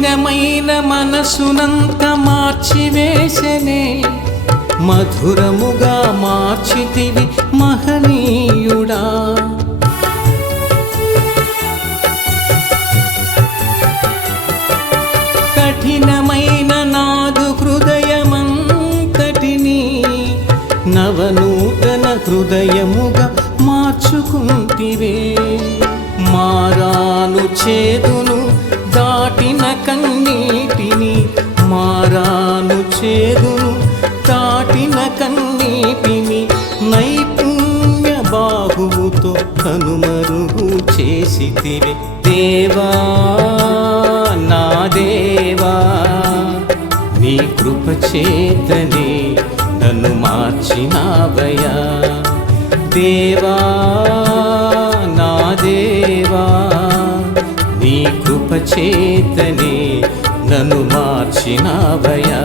కఠినమైన మనసునంత మార్చివేసనే. మధురముగా మార్చితివి మహనీయుడా. కఠినమైన నాదు హృదయమంతటిని నవనూతన హృదయముగా మార్చుకుంటివే. కన్నీటిని మారాను చేదును తాటిన కన్నీటిని నైపుణ్య బాహువుతో కనుమరుగు చేసితివే. దేవా నా దేవా నీ కృపచేతనే నన్ను మార్చినావయా దేవా నా దేవా నీ కృపచేతనే నన్ను మార్చినావయా